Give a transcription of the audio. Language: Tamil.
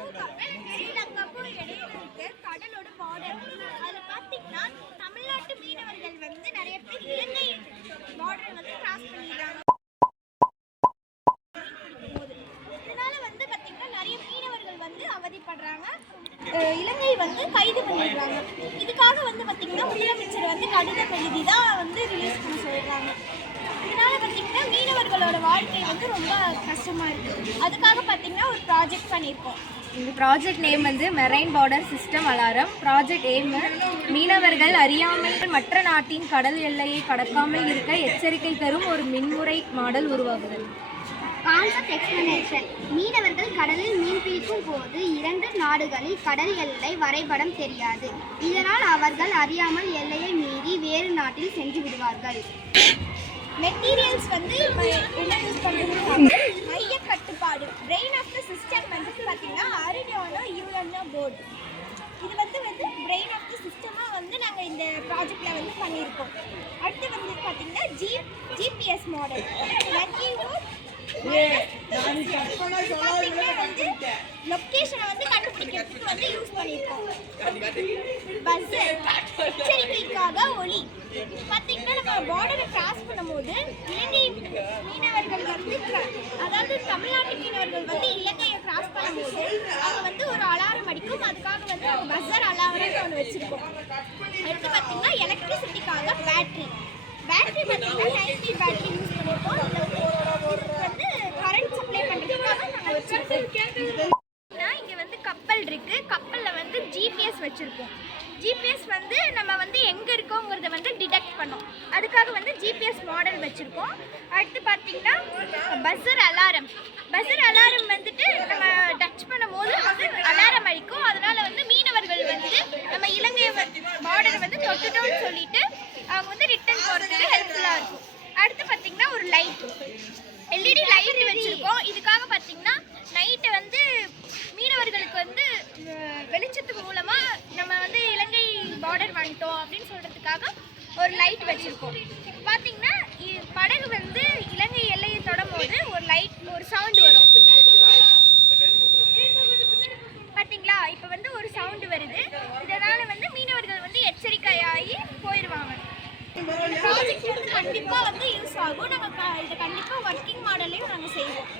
ஸ்ரீலங்காவுக்கும் இடையில இருக்க கடலோட பார்டர். அதில் பார்த்தீங்கன்னா தமிழ்நாட்டு மீனவர்கள் வந்து நிறைய பேர் இலங்கை பார்டரை வந்து கிராஸ் பண்ணிடுறாங்க. இதனால வந்து பார்த்தீங்கன்னா நிறைய மீனவர்கள் வந்து அவதிப்படுறாங்க. இலங்கை வந்து கைது பண்ணிடுறாங்க. இதுக்காக வந்து பார்த்தீங்கன்னா முதலமைச்சர் வந்து கடிதம் எழுதி தான் வந்து ரிலீஸ் பண்ண சொல்கிறாங்க. இதனால பார்த்தீங்கன்னா மீனவர்களோட வாழ்க்கை வந்து ரொம்ப கஷ்டமாக இருக்குது. அதுக்காக பார்த்தீங்கன்னா ஒரு ப்ராஜெக்ட் பண்ணியிருக்கோம். இந்த ப்ராஜெக்ட் நேம் வந்து marine border system alarm. Project aim மீனவர்கள் அறியாமல் மற்ற நாட்டின் கடல் எல்லையை கடக்காமல் இருக்க எச்சரிக்கை தரும் ஒரு மின்முறை மாடல் உருவாகுதல். Concept explanation. மீனவர்கள் கடலில் மீன் பிடிக்கும் போது 2 நாடுகளில் கடல் எல்லை வரைபடம் தெரியாது. இதனால் அவர்கள் அறியாமல் எல்லையை மீறி வேறு நாட்டில் சென்று விடுவார்கள். மெட்டீரியல்ஸ் வந்து என்ன யூஸ் பண்ணுறாங்க? மைய கட்டுப்பாடு. பிரெயின் ஆஃப் த சிஸ்டம் வந்து பார்த்தீங்கன்னா ஆர்டினோ யூஎன்ஓ போர்டு. இது வந்து பிரெயின் ஆஃப் த சிஸ்டமாக வந்து நாங்கள் இந்த ப்ராஜெக்டில் வந்து பண்ணியிருக்கோம். அடுத்து வந்து பார்த்தீங்கன்னா ஜிபிஎஸ் மாடல். வந்து லொக்கேஷனை வந்து கண்டுபிடிக்கிறதுக்கு வந்து யூஸ் பண்ணியிருக்கோம். பஸ்ஸர் எச்சரிக்கைக்காக ஒலி. பார்த்தீங்கன்னா நம்ம பார்டரை கிராஸ் பண்ணும்போது இலங்கை மீனவர்கள் வந்து அதாவது தமிழ்நாட்டு மீனவர்கள் வந்து இலங்கையை கிராஸ் பண்ணும்போது அவங்க வந்து ஒரு அலாரம் அடிக்கும். அதுக்காக வந்து பஸ்ஸர் அலாரம்னு ஒன்று வச்சுருக்கோம். அடுத்து பார்த்தீங்கன்னா எலக்ட்ரிசிட்டிக்காக பேட்ரி பார்த்தீங்கன்னா 90 பேட்ரி யூஸ் பண்ணியிருக்கோம். இதுக்கு வந்து கரண்ட் சப்ளை பண்ணுறதுக்காக நாங்கள் வச்சுருக்கோம். இங்கே வந்து கப்பல் இருக்குது. கப்பலில் வந்து ஜிபிஎஸ் வச்சுருக்கோம். ஜிபிஎஸ் வந்து நம்ம வந்து எங்கே இருக்கோங்கிறத வந்து டிடெக்ட் பண்ணோம். அதுக்காக வந்து ஜிபிஎஸ் மாடல் வச்சுருக்கோம். அடுத்து பார்த்தீங்கன்னா பஸ்ஸர் அலாரம் வந்துட்டு நம்ம டச் பண்ணும் போது வந்து அலாரம் அடிக்கும். அதனால் வந்து மீனவர்கள் வந்து நம்ம இலங்கை பார்டரை வந்து தொட்டுட்டோன்னு சொல்லிட்டு அவங்க வந்து ரிட்டர்ன் போகிறதுக்கு ஹெல்ப்ஃபுல்லாக இருக்கும். அடுத்து பார்த்தீங்கன்னா ஒரு லைட், எல்இடி லைட் வச்சுருக்கோம். இதுக்காக பார்த்தீங்கன்னா நைட்டை வந்து மீனவர்களுக்கு வந்து வெளிச்சத்து மூலமாக நம்ம வந்து இலங்கை பார்டர் வந்துட்டோம் அப்படின்னு சொல்கிறதுக்காக ஒரு லைட் வச்சுருக்கோம். பார்த்தீங்கன்னா படகு வந்து இலங்கை எல்லையை தொடும் போது ஒரு சவுண்டு வரும். பார்த்தீங்களா, இப்போ வந்து ஒரு சவுண்டு வருது. இதனால் வந்து மீனவர்கள் வந்து எச்சரிக்கையாகி போயிடுவாங்க. இந்த ப்ராஜெக்ட் வந்து கண்டிப்பாக வந்து யூஸ் ஆகும். நாங்கள் இதை கண்டிப்பாக ஒர்க்கிங் மாடல்லையும் நாங்கள் செய்வோம்.